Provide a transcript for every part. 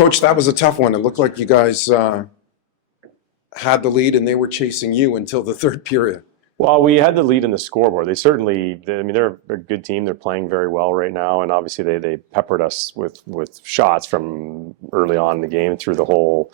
Coach, that was a tough one. It looked like you guys had the lead and they were chasing you until the third period. Well, we had the lead in the scoreboard. They're a good team. They're playing very well right now, and obviously they peppered us with shots from early on in the game through the whole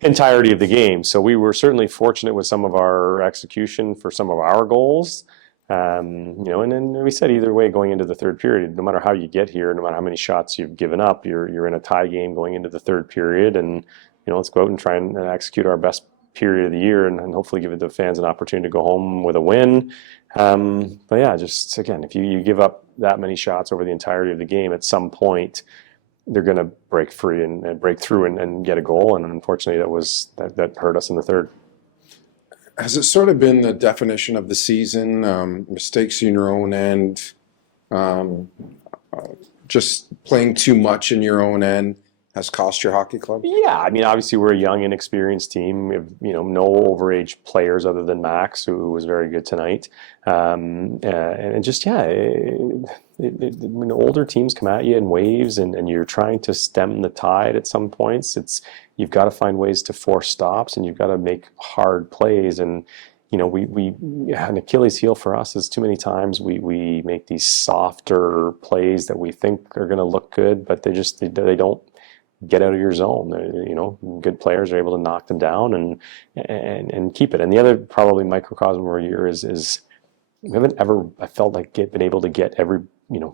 entirety of the game. So we were certainly fortunate with some of our execution for some of our goals. And then we said either way going into the third period, no matter how you get here, no matter how many shots you've given up, you're in a tie game going into the third period, and let's go out and try and execute our best period of the year and hopefully give the fans an opportunity to go home with a win. But yeah, just again, if you give up that many shots over the entirety of the game, at some point they're going to break free and break through and get a goal. And unfortunately, that hurt us in the third. Has it sort of been the definition of the season, mistakes in your own end, just playing too much in your own end has cost your hockey club? Yeah, I mean, obviously we're a young, inexperienced team. We have, no overage players other than Max, who was very good tonight. And just, when older teams come at you in waves and you're trying to stem the tide at some points, you've got to find ways to force stops and you've got to make hard plays. And, an Achilles heel for us is too many times we make these softer plays that we think are going to look good, but they don't get out of your zone. Good players are able to knock them down and keep it. And the other probably microcosm of our year is we haven't ever, I felt like, been able to get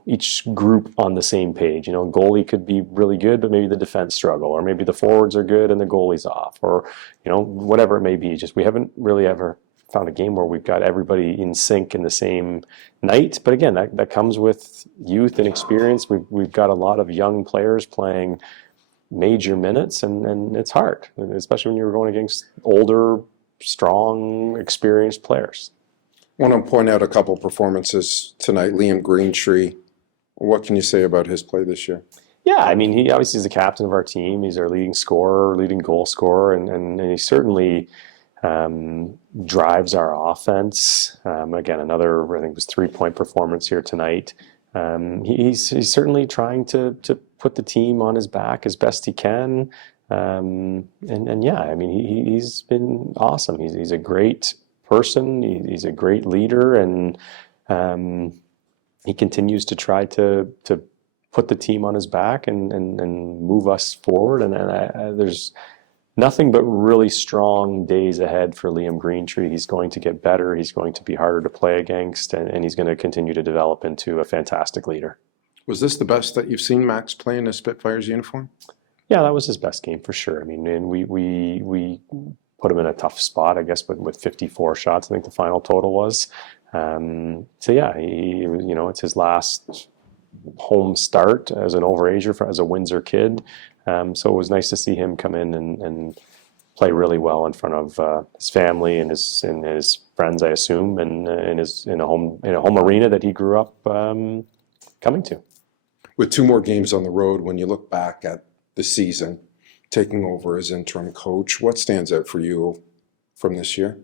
each group on the same page. Goalie could be really good, but maybe the defense struggle, or maybe the forwards are good and the goalie's off, or whatever it may be. Just we haven't really ever found a game where we've got everybody in sync in the same night. But again, that comes with youth and experience. We've got a lot of young players playing major minutes, and it's hard, especially when you're going against older, strong, experienced players. I want to point out a couple performances tonight. Liam Greentree, what can you say about his play this year? Yeah, I mean, he obviously is the captain of our team. He's our leading scorer, leading goal scorer, and he certainly drives our offense. Again, another, I think it was 3-point performance here tonight. He's certainly trying to put the team on his back as best he can. And yeah, I mean, he's been awesome. He's a great person. He's a great leader, and he continues to try to put the team on his back and move us forward. And there's nothing but really strong days ahead for Liam Greentree. He's going to get better. He's going to be harder to play against, and he's going to continue to develop into a fantastic leader. Was this the best that you've seen Max play in a Spitfires uniform? Yeah, that was his best game for sure. I mean, and we put him in a tough spot, I guess, with 54 shots. I think the final total was. So yeah, it's his last home start as an overager as a Windsor kid. So it was nice to see him come in and play really well in front of his family and his friends, I assume, and in a home arena that he grew up coming to. With 2 more games on the road, when you look back at the season, taking over as interim coach, what stands out for you from this year?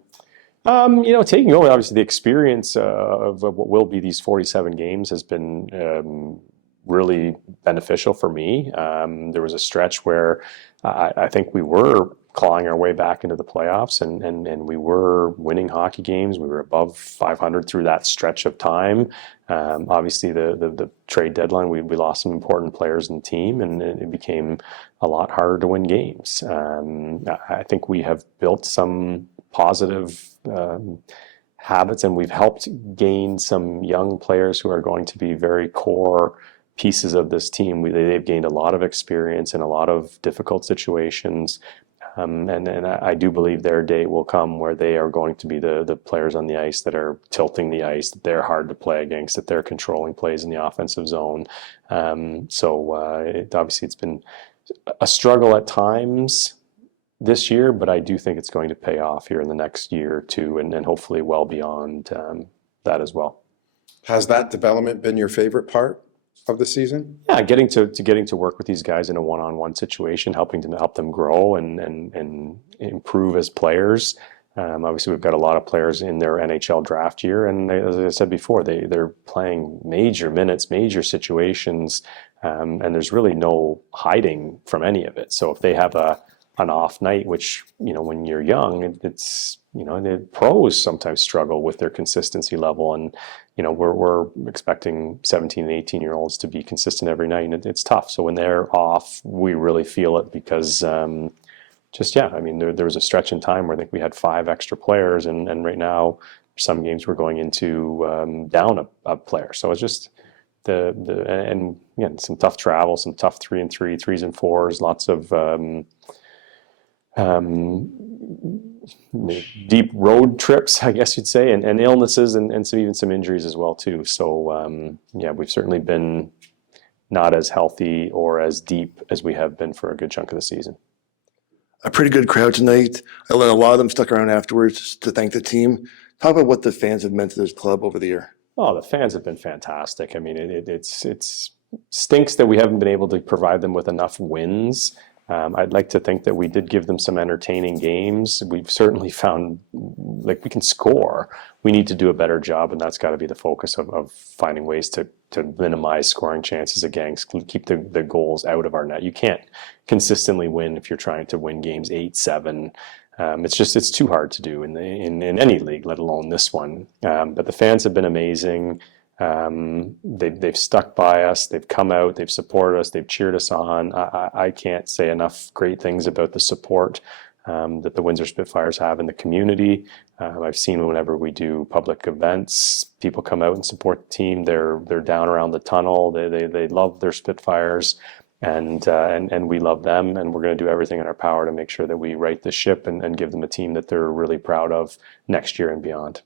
Taking over, obviously, the experience of what will be these 47 games has been really beneficial for me. There was a stretch where I think we were clawing our way back into the playoffs, and we were winning hockey games. We were above 500 through that stretch of time. Obviously, the trade deadline, we lost some important players in the team, and it became a lot harder to win games. I think we have built some positive habits, and we've helped gain some young players who are going to be very core pieces of this team. They've gained a lot of experience in a lot of difficult situations. And I do believe their day will come where they are going to be the players on the ice that are tilting the ice, that they're hard to play against, that they're controlling plays in the offensive zone. Obviously it's been a struggle at times this year, but I do think it's going to pay off here in the next year or two, and hopefully well beyond that as well. Has that development been your favorite part of the season? Yeah, getting to work with these guys in a one-on-one situation, helping to help them grow and improve as players. Obviously, we've got a lot of players in their NHL draft year, and as I said before, they're playing major minutes, major situations, and there's really no hiding from any of it. So if they have an off night, which, when you're young, it's, the pros sometimes struggle with their consistency level, and we're expecting 17 and 18-year-olds to be consistent every night, and it's tough. So when they're off, we really feel it because. There was a stretch in time where I think we had 5 extra players, and right now, some games we're going into down a player. So it's just and again, some tough travel, some tough 3-and-3, 3s and 4s, lots of deep road trips, I guess you'd say, and illnesses and even some injuries as well too. So we've certainly been not as healthy or as deep as we have been for a good chunk of the season. A pretty good crowd tonight. I learned a lot of them stuck around afterwards to thank the team. Talk about what the fans have meant to this club over the year. Oh, the fans have been fantastic. I mean, it's stinks that we haven't been able to provide them with enough wins. I'd like to think that we did give them some entertaining games. We've certainly found we can score. We need to do a better job, and that's got to be the focus of finding ways to minimize scoring chances against, keep the goals out of our net. You can't consistently win if you're trying to win games 8-7. It's too hard to do in any league, let alone this one. But the fans have been amazing. They've stuck by us. They've come out. They've supported us. They've cheered us on. I can't say enough great things about the support that the Windsor Spitfires have in the community. I've seen whenever we do public events, people come out and support the team. They're down around the tunnel. They love their Spitfires, and we love them. And we're going to do everything in our power to make sure that we right the ship and give them a team that they're really proud of next year and beyond.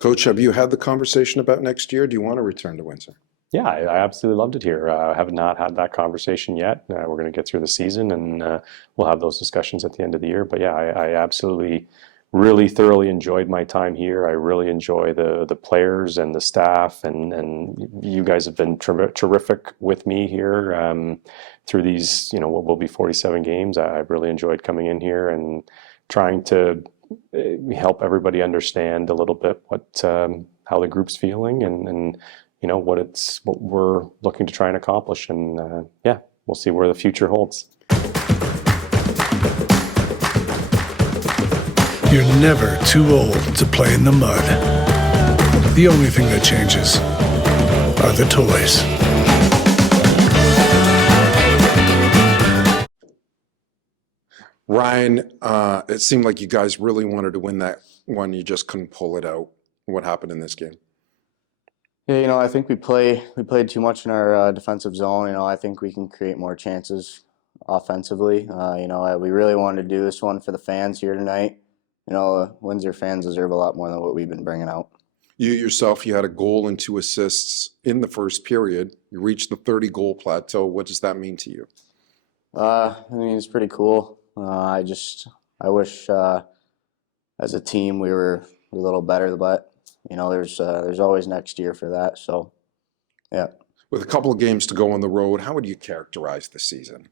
Coach, have you had the conversation about next year? Do you want to return to Windsor? Yeah, I absolutely loved it here. I have not had that conversation yet. We're going to get through the season, and we'll have those discussions at the end of the year. But yeah, I absolutely, really thoroughly enjoyed my time here. I really enjoy the players and the staff, and you guys have been terrific with me here through these, what will be 47 games. I've really enjoyed coming in here and trying to help everybody understand a little bit how the group's feeling and what we're looking to try and accomplish, and we'll see where the future holds. You're never too old to play in the mud. The only thing that changes are the toys. Ryan, it seemed like you guys really wanted to win that one. You just couldn't pull it out. What happened in this game? Yeah, I think we played too much in our defensive zone. I think we can create more chances offensively. We really wanted to do this one for the fans here tonight. Windsor fans deserve a lot more than what we've been bringing out. You yourself, you had a goal and 2 assists in the first period. You reached the 30-goal plateau. What does that mean to you? It's pretty cool. I wish as a team we were a little better, but there's always next year for that. So, yeah. With a couple of games to go on the road, how would you characterize the season?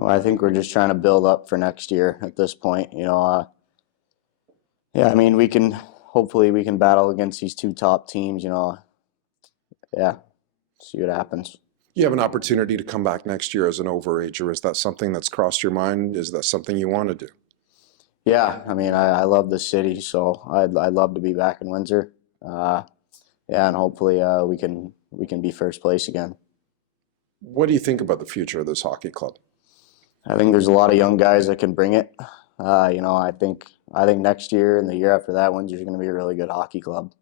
I think we're just trying to build up for next year at this point. Hopefully we can battle against these 2 top teams. See what happens. You have an opportunity to come back next year as an overager. Is that something that's crossed your mind? Is that something you want to do? Yeah, I love the city, so I'd love to be back in Windsor. And hopefully we can be first place again. What do you think about the future of this hockey club? I think there's a lot of young guys that can bring it. I think next year and the year after that, Windsor's going to be a really good hockey club.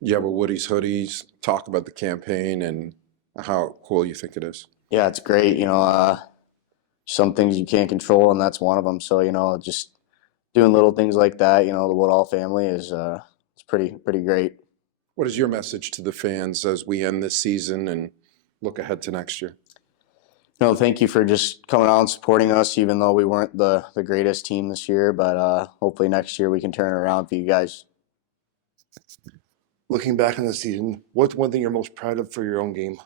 Yeah, but Woody's Hoodies, talk about the campaign and how cool you think it is. Yeah, it's great. Some things you can't control, and that's one of them. So, just doing little things like that, the Woodall family is it's pretty great. What is your message to the fans as we end this season and look ahead to next year? Thank you for just coming out and supporting us, even though we weren't the greatest team this year. But hopefully next year we can turn it around for you guys. Looking back on the season, what's one thing you're most proud of for your own game?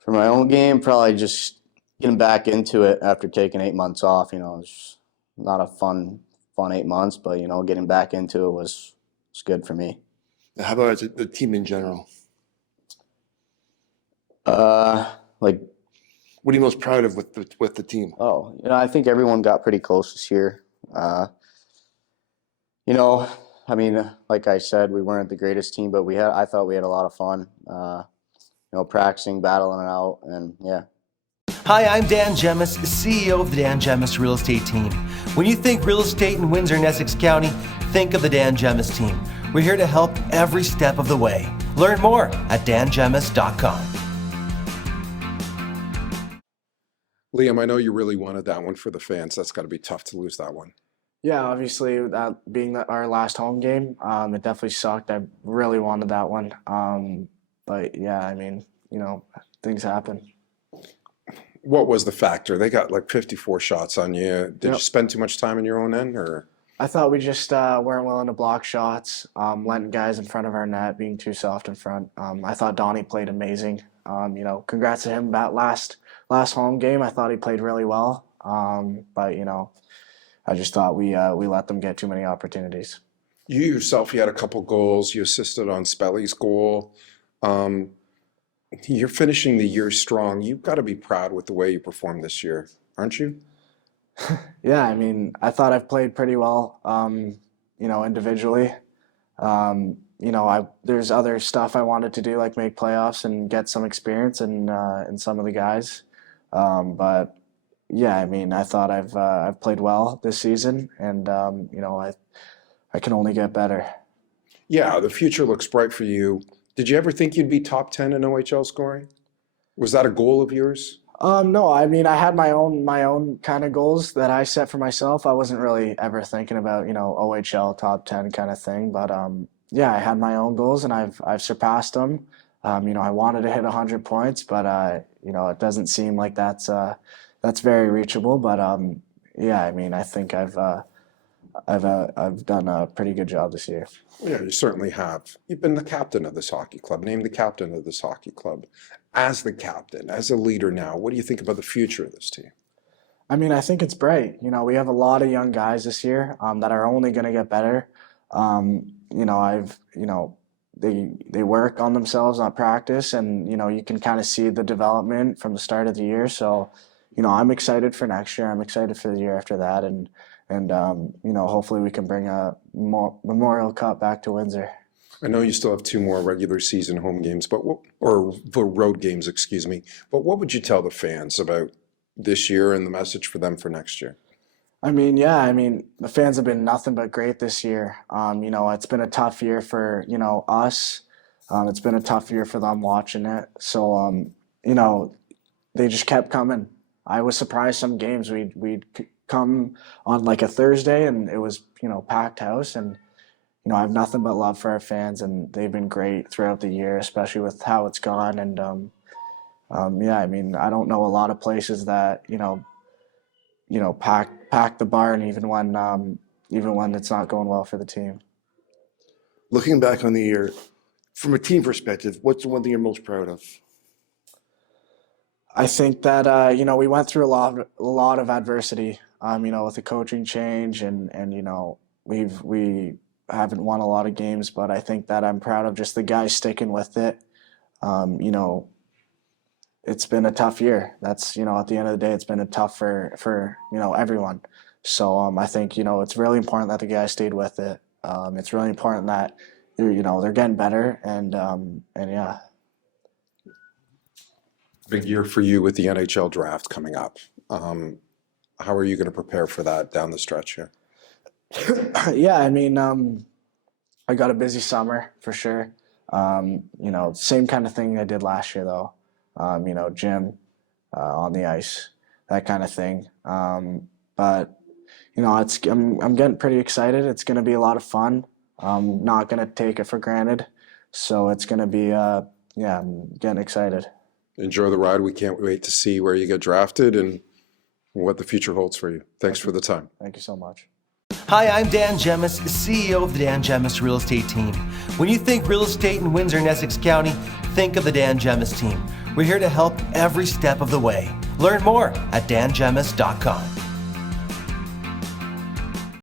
For my own game, probably just getting back into it after taking 8 months off. It's not a fun fun 8 months, but you know, getting back into it was good for me. How about as the team in general? Like, What are you most proud of with the team? oh, you know, I think everyone got pretty close this year. You know, I mean, like I said, we weren't the greatest team, but I thought we had a lot of fun. You know, practicing, battling it out, and yeah. Hi, I'm Dan Gemus, CEO of the Dan Gemus Real Estate Team. When you think real estate in Windsor and Essex County, think of the Dan Gemus Team. We're here to help every step of the way. Learn more at dangemus.com. Liam, I know you really wanted that one for the fans. That's got to be tough to lose that one. Yeah, obviously that being our last home game, it definitely sucked. I really wanted that one. But yeah, I mean, you know, things happen. What was the factor? They got like 54 shots on you. Did you Yep. spend too much time in your own end, or? I thought we just weren't willing to block shots, letting guys in front of our net, being too soft in front. I thought Donnie played amazing. You know, congrats to him that last home game. I thought he played really well. But you know, I just thought we let them get too many opportunities. You yourself, you had a couple goals. You assisted on Spelly's goal. You're finishing the year strong. You've got to be proud with the way you performed this year, aren't you? Yeah, I mean, I thought I've played pretty well, you know, individually. You know, there's other stuff I wanted to do, like make playoffs and get some experience in some of the guys. But yeah, I mean, I thought I've played well this season, and you know, I can only get better. Yeah, the future looks bright for you. Did you ever think you'd be top 10 in OHL scoring? Was that a goal of yours? No, I mean, I had my own kind of goals that I set for myself. I wasn't really ever thinking about, you know, OHL top 10 kind of thing, but yeah, I had my own goals and I've surpassed them. You know, I wanted to hit 100 points, but you know, it doesn't seem like that's very reachable. But yeah, I mean, I think I've done a pretty good job this year. Yeah, you certainly have. You've been the captain of this hockey club, named the captain of this hockey club. As the captain, as a leader now, what do you think about the future of this team? I mean, I think it's bright. You know, we have a lot of young guys this year that are only going to get better. You know, they work on themselves on practice, and you know, you can kind of see the development from the start of the year. So, you know, I'm excited for next year. I'm excited for the year after that, and you know, hopefully we can bring a Memorial Cup back to Windsor. I know you still have 2 more regular season home games, or the road games, excuse me. But what would you tell the fans about this year and the message for them for next year? I mean, yeah, I mean, the fans have been nothing but great this year. You know, it's been a tough year for, you know, us. It's been a tough year for them watching it. So, you know, they just kept coming. I was surprised some games we'd come on like a Thursday and it was, you know, packed house, and you know, I have nothing but love for our fans, and they've been great throughout the year, especially with how it's gone. And yeah, I mean, I don't know a lot of places that you know pack the barn even when it's not going well for the team. Looking back on the year, from a team perspective, what's the one thing you're most proud of? I think that you know, we went through a lot of adversity. You know, with the coaching change, and you know, we haven't won a lot of games, but I think that I'm proud of just the guys sticking with it. You know, it's been a tough year. That's, you know, at the end of the day, it's been a tough for you know, everyone. So I think, you know, it's really important that the guys stayed with it. It's really important that they're getting better, and yeah. Big year for you with the NHL draft coming up. How are you going to prepare for that down the stretch here? Yeah, I mean, I got a busy summer for sure. You know, same kind of thing I did last year though. You know, gym, on the ice, that kind of thing. But you know, I'm getting pretty excited. It's going to be a lot of fun. I'm not going to take it for granted. So it's going to be, yeah, I'm getting excited. Enjoy the ride. We can't wait to see where you get drafted and what the future holds for you. Thanks for the time. Thank you so much. Hi, I'm Dan Gemus, CEO of the Dan Gemus Real Estate Team. When you think real estate in Windsor and Essex County, think of the Dan Gemus Team. We're here to help every step of the way. Learn more at dangemus.com.